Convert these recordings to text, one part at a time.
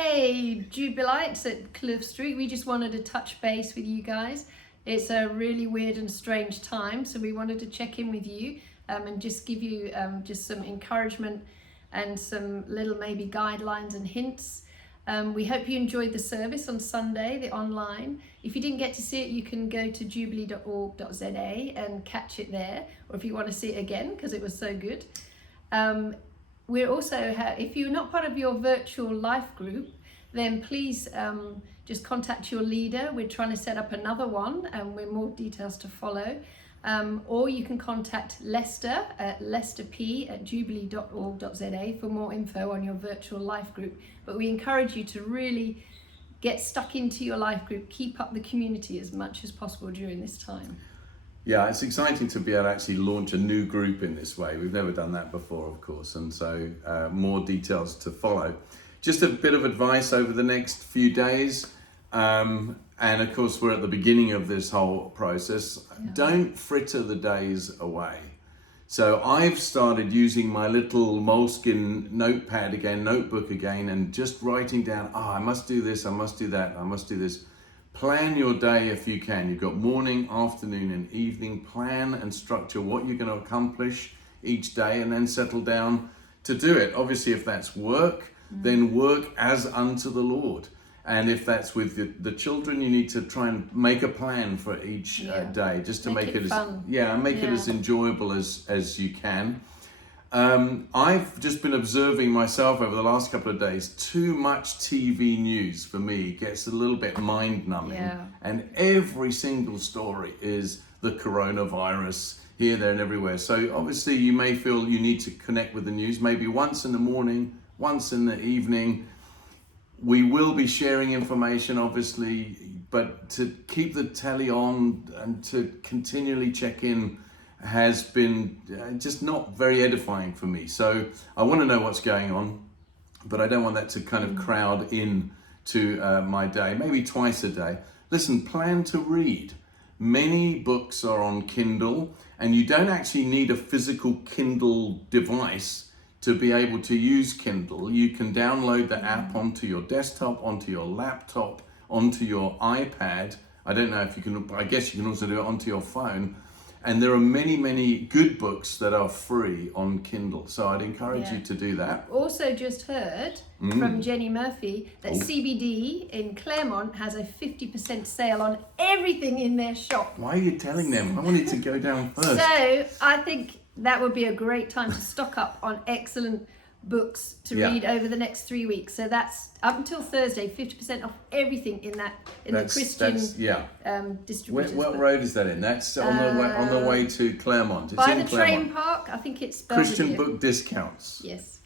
Hey, Jubilites at Cliff Street. We just wanted to touch base with you guys. It's a really weird and strange time, so we wanted to check in with you and just give you just some encouragement and some little maybe guidelines and hints. We hope you enjoyed the service on Sunday, the online. If you didn't get to see it, you can go to jubilee.org.za and catch it there, or if you want to see it again, because it was so good. We're also, if you're not part of your virtual life group, then please just contact your leader. We're trying to set up another one, and with more details to follow. Or you can contact Lester at lesterp@jubilee.org.za for more info on your virtual life group. But we encourage you to really get stuck into your life group, keep up the community as much as possible during this time. Yeah, it's exciting to be able to actually launch a new group in this way. We've never done that before, of course, and so more details to follow. Just a bit of advice over the next few days, and of course we're at the beginning of this whole process. Yeah. Don't fritter the days away. So I've started using my little moleskin notebook again, and just writing down, I must do this, I must do that, I must do this. Plan your day if you can. You've got morning, afternoon and evening. Plan and structure what you're going to accomplish each day, and then settle down to do it. Obviously, if that's work, then work as unto the Lord. And if that's with the children, you need to try and make a plan for each day, just to make it fun. It as enjoyable as you can. I've just been observing myself over the last couple of days. Too much TV news for me gets a little bit mind-numbing, and every single story is the coronavirus here, there and everywhere. So obviously you may feel you need to connect with the news, maybe once in the morning, once in the evening. We will be sharing information, obviously, but to keep the telly on and to continually check in has been just not very edifying for me. So I want to know what's going on, but I don't want that to kind of crowd in to my day, maybe twice a day. Listen, plan to read. Many books are on Kindle, and you don't actually need a physical Kindle device to be able to use Kindle. You can download the app onto your desktop, onto your laptop, onto your iPad. I don't know if you can, I guess you can also do it onto your phone. And there are many, many good books that are free on Kindle. So I'd encourage you to do that. Also just heard from Jenny Murphy that CBD in Claremont has a 50% sale on everything in their shop. Why are you telling them? I wanted to go down first. So I think that would be a great time to stock up on excellent books to read over the next 3 weeks. So that's up until Thursday, 50% off everything in the Christian distributors. What road is that in? That's on the way to Claremont. It's by in the Claremont. train park. I think it's Christian Book Discounts. Yes.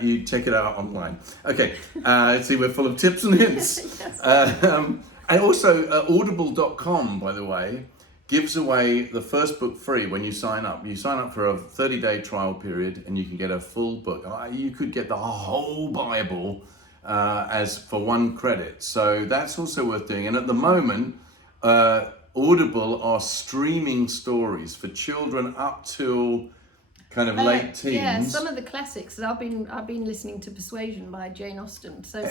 You check it out online. Okay. See, we're full of tips and hints. And also audible.com, by the way, gives away the first book free when you sign up. You sign up for a 30-day trial period, and you can get a full book. You could get the whole Bible as for one credit. So that's also worth doing. And at the moment, Audible are streaming stories for children up till kind of late teens. Yeah, some of the classics. I've been listening to Persuasion by Jane Austen. So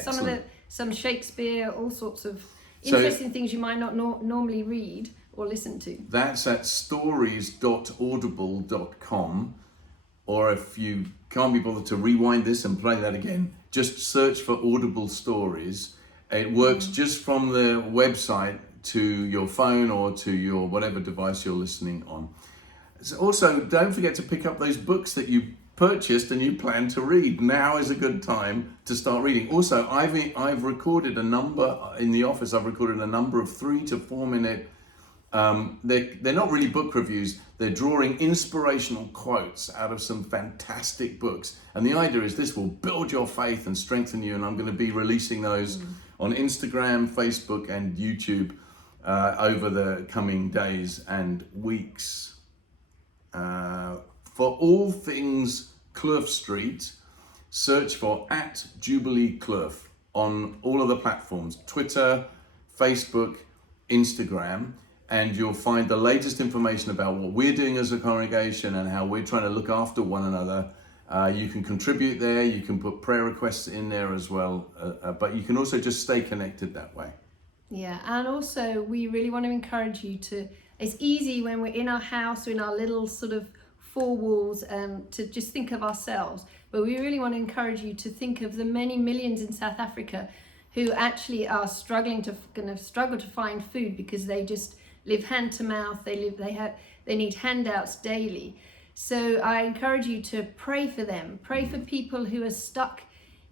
some Shakespeare, all sorts of interesting things you might not normally read or listen to. That's at stories.audible.com, or if you can't be bothered to rewind this and play that again, just search for Audible Stories. It works just from the website to your phone or to your whatever device you're listening on. So also, don't forget to pick up those books that you purchased and you plan to read. Now is a good time to start reading. Also, I've recorded a number in the office. I've recorded a number of 3 to 4 minute. They're not really book reviews. They're drawing inspirational quotes out of some fantastic books. And the idea is this will build your faith and strengthen you. And I'm going to be releasing those on Instagram, Facebook, and YouTube over the coming days and weeks. For all things Cliff Street, search for @JubileeCliff on all of the platforms, Twitter, Facebook, Instagram, and you'll find the latest information about what we're doing as a congregation and how we're trying to look after one another You can contribute there, you can put prayer requests in there as well, but you can also just stay connected that way. Yeah, and also we really want to encourage you to, it's easy when we're in our house or in our little sort of four walls to just think of ourselves, but we really want to encourage you to think of the many millions in South Africa who actually are struggling to struggle to find food because they just live hand to mouth, they need handouts daily. So I encourage you to pray for them, pray for people who are stuck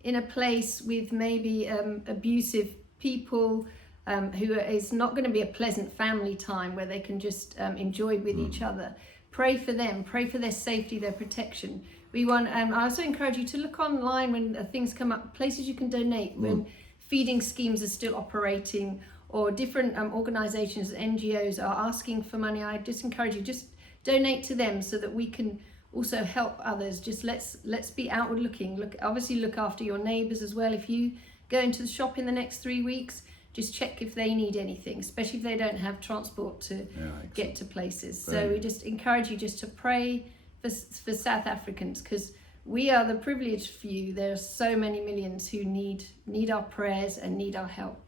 in a place with maybe abusive people, who is not going to be a pleasant family time where they can just enjoy with each other. Pray for them, pray for their safety, their protection. We want, I also encourage you to look online when things come up, places you can donate, when feeding schemes are still operating, or different organizations, NGOs are asking for money. I just encourage you, just donate to them so that we can also help others. Just let's be outward looking. Obviously look after your neighbors as well. If you go into the shop in the next 3 weeks, just check if they need anything, especially if they don't have transport to get to places. So we just encourage you just to pray for South Africans, because we are the privileged few. There are so many millions who need our prayers and need our help.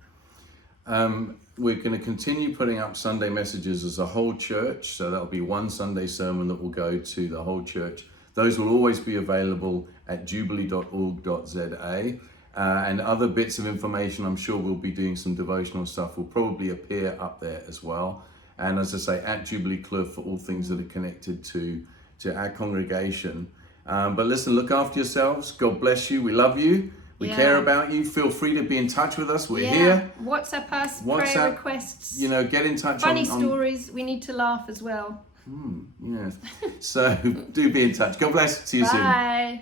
We're going to continue putting up Sunday messages as a whole church, so that'll be one Sunday sermon that will go to the whole church. Those will always be available at jubilee.org.za. And other bits of information, I'm sure we'll be doing some devotional stuff, will probably appear up there as well. And as I say, at Jubilee Club for all things that are connected to our congregation. But listen, look after yourselves. God bless you. We love you. We care about you. Feel free to be in touch with us. We're here. WhatsApp us, prayer requests. Get in touch. Funny stories. We need to laugh as well. Yes. So do be in touch. God bless. See you soon. Bye.